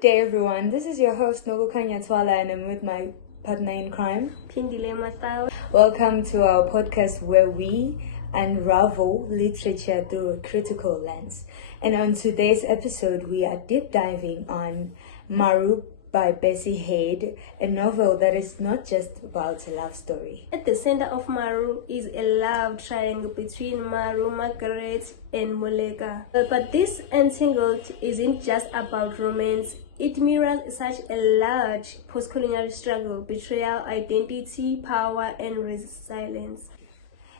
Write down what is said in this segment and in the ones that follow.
Good day, everyone. This is your host, Nokukhanya Phindile, and I'm with my partner in crime, Phindile. Welcome to our podcast where we unravel literature through a critical lens. And on today's episode, we are deep diving on Maru by Bessie Head, a novel that is not just about a love story. At the center of Maru is a love triangle between Maru, Margaret, and Moleka. But this entangled isn't just about romance. It mirrors such a large postcolonial struggle, betrayal, identity, power, and resilience.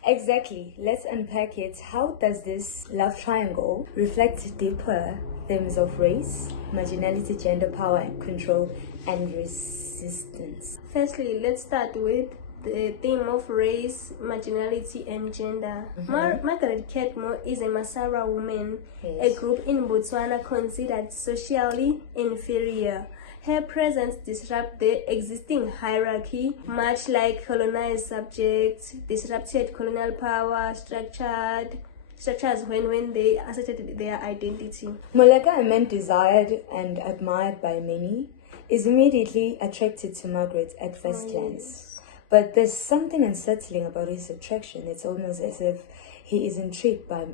Exactly. Let's unpack it. How does this love triangle reflect deeper themes of race, marginality, gender, power, and control, and resistance? Firstly, let's start with the theme of race, marginality, and gender. Margaret Ketmo is a Masara woman, a group in Botswana considered socially inferior. Her presence disrupts the existing hierarchy, much like colonized subjects disrupted colonial power structures when they asserted their identity. Moleka, a man desired and admired by many, is immediately attracted to Margaret at first glance. But there's something unsettling about his attraction. It's almost as if he is intrigued by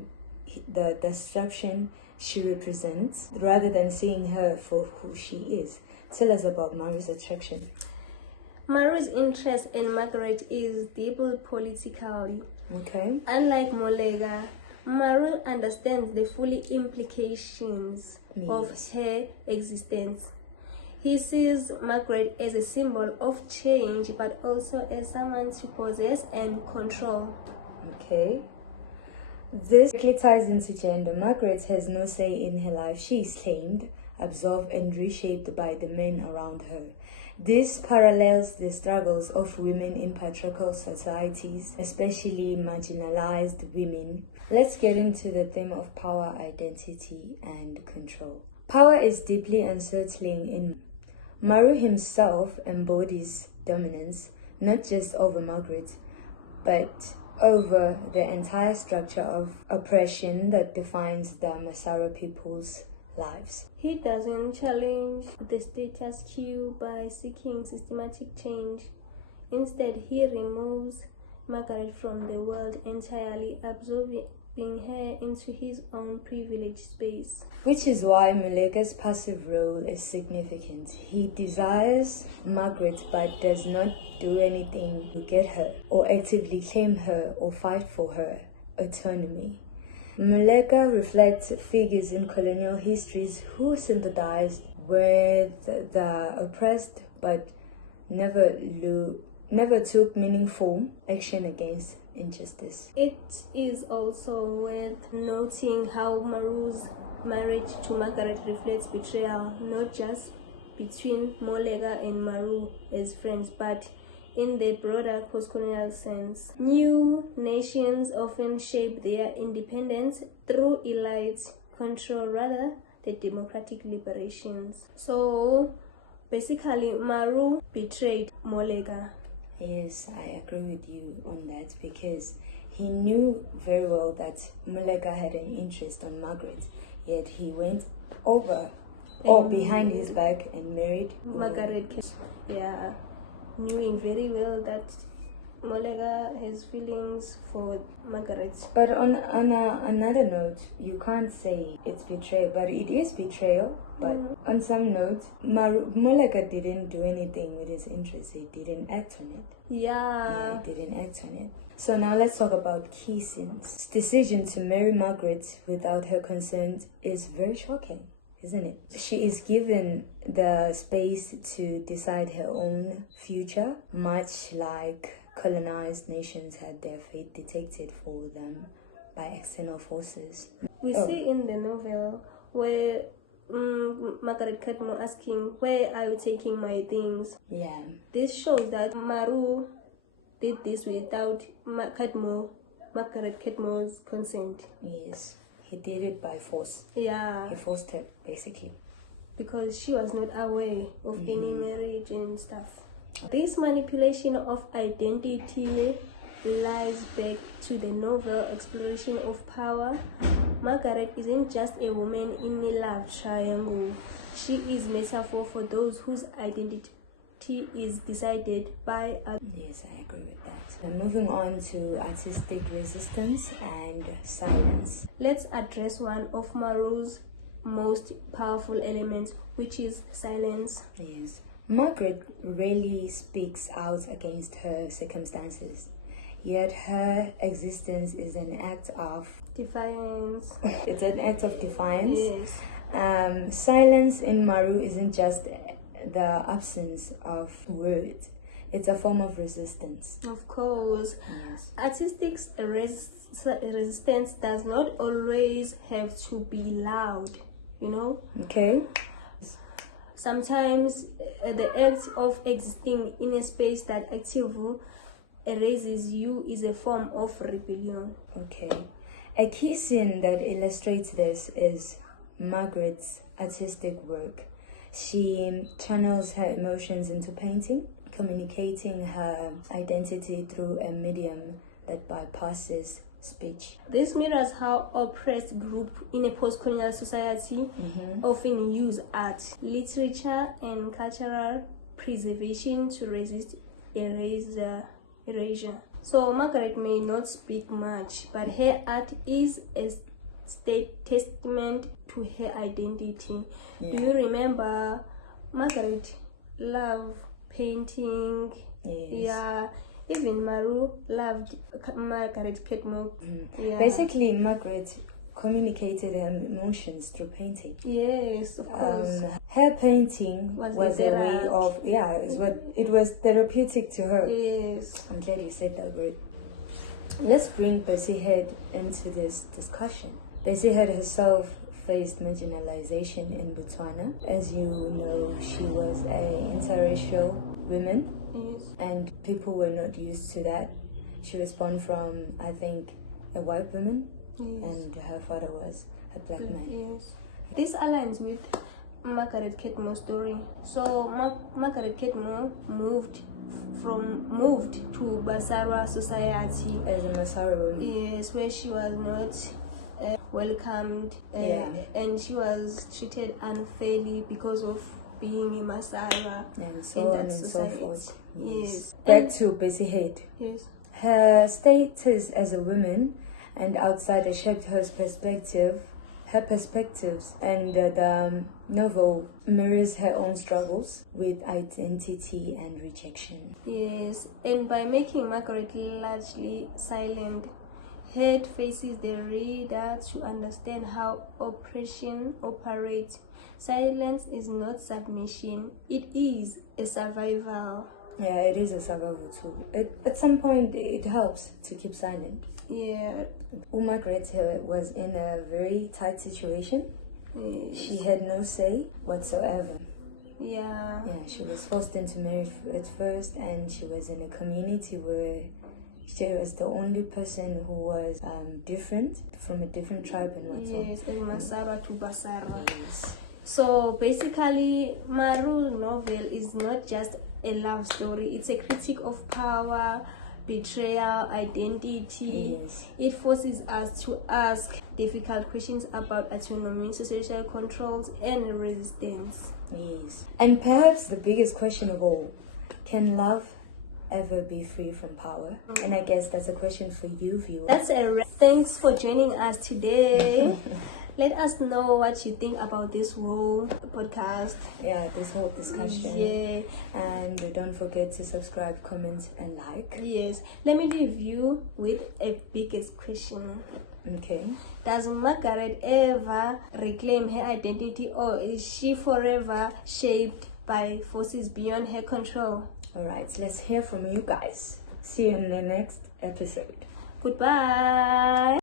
the destruction she represents rather than seeing her for who she is. Tell us about Maru's attraction. Maru's interest in Margaret is deeply politically. Okay. Unlike Molega, Maru understands the full implications of her existence. He sees Margaret as a symbol of change, but also as someone to possess and control. Okay. This directly ties into gender. Margaret has no say in her life. She is claimed, absorbed, and reshaped by the men around her. This parallels the struggles of women in patriarchal societies, especially marginalized women. Let's get into the theme of power, identity, and control. Power is deeply unsettling. In Maru himself embodies dominance, not just over Margaret, but over the entire structure of oppression that defines the Masara people's lives. He doesn't challenge the status quo by seeking systematic change. Instead, he removes Margaret from the world entirely, absorbing her into his own privileged space. Which is why Moleka's passive role is significant. He desires Margaret but does not do anything to get her, or actively claim her or fight for her autonomy. Moleka reflects figures in colonial histories who sympathized with the oppressed but never took meaningful action against injustice. It is also worth noting how Maru's marriage to Margaret reflects betrayal, not just between Molega and Maru as friends, but in the broader postcolonial sense. New nations often shape their independence through elite control rather than democratic liberations. So basically, Maru betrayed Molega. Yes, I agree with you on that because he knew very well that Molega had an interest on Margaret, yet he went over or behind his back and married Margaret. Yeah, knowing very well that Molega has feelings for Margaret. But on another note, you can't say it's betrayal, but it is betrayal. But on some note, Molega didn't do anything with his interest. He didn't act on it. Yeah, he didn't act on it. So now let's talk about key scenes. His decision to marry Margaret without her consent is very shocking, isn't it? She is given the space to decide her own future, much like colonized nations had their fate dictated for them by external forces. We see in the novel where Margaret Ketmo asking, "Where are you taking my things?" Yeah. This shows that Maru did this without Margaret Ketmo's consent. Yes, he did it by force. Yeah. He forced her, basically. Because she was not aware of any marriage and stuff. This manipulation of identity lies back to the novel exploration of power, Margaret isn't just a woman in a love triangle. She is metaphor for those whose identity is decided by others. Yes, I agree with that. And moving on to artistic resistance and silence. Let's address one of Maru's most powerful elements, which is silence. Yes. Margaret rarely speaks out against her circumstances, yet her existence is an act of Defiance. It's an act of defiance. Yes. Silence in Maru isn't just the absence of words. It's a form of resistance. Of course. Yes. Artistic resistance does not always have to be loud, you know? Okay. Sometimes the act of existing in a space that actively erases you is a form of rebellion. Okay. A key scene that illustrates this is Margaret's artistic work. She channels her emotions into painting, communicating her identity through a medium that bypasses speech. This mirrors how oppressed groups in a post-colonial society often use art, literature, and cultural preservation to resist erasure. So Margaret may not speak much, but her art is a testament to her identity. Yeah. Do you remember Margaret loved painting? Yes. Yeah. Even Maru loved Margaret Ketmo. Yeah. Basically, Margaret communicated her emotions through painting. Yes, of course. Her painting was a way of, it was therapeutic to her. Yes. I'm glad you said that word. Let's bring Bessie Head into this discussion. Bessie Head herself faced marginalization in Botswana. As you know, she was an interracial woman. Yes. And people were not used to that. She was born from, I think, a white woman. Yes. And her father was a black man. Yes. This aligns with Margaret Ketmo's story. So Margaret Ketmo moved to Basara society As a Masara woman. Yes, where she was not welcomed, and she was treated unfairly because of being a Masara And so in on that and society. so forth. Yes. Back to Bessie Head. Yes. Her status as a woman and outsider shaped her perspectives, and the novel mirrors her own struggles with identity and rejection. Yes, and by making Margaret largely silent, Head faces the reader to understand how oppression operates. Silence is not submission, it is a survival. Yeah, it is a survival tool. At some point, it helps to keep silent. Yeah. Margaret was in a very tight situation. Yes. She had no say whatsoever. Yeah. Yeah, she was forced into marriage at first, and she was in a community where she was the only person who was different, from a different tribe and whatnot. Yes, and Masara to Basara. Yes. So basically, Maru's novel is not just a love story, it's a critique of power, betrayal, identity. Yes. It forces us to ask difficult questions about autonomy, social controls, and resistance. Yes. And perhaps the biggest question of all, can love ever be free from power? And I guess that's a question for you, viewers. Thanks for joining us today. Let us know what you think about this whole podcast. Yeah, this whole discussion. Yeah. And don't forget to subscribe, comment, and like. Yes. Let me leave you with a biggest question. Okay. Does Margaret ever reclaim her identity, or is she forever shaped by forces beyond her control? Alright, let's hear from you guys. See you in the next episode. Goodbye.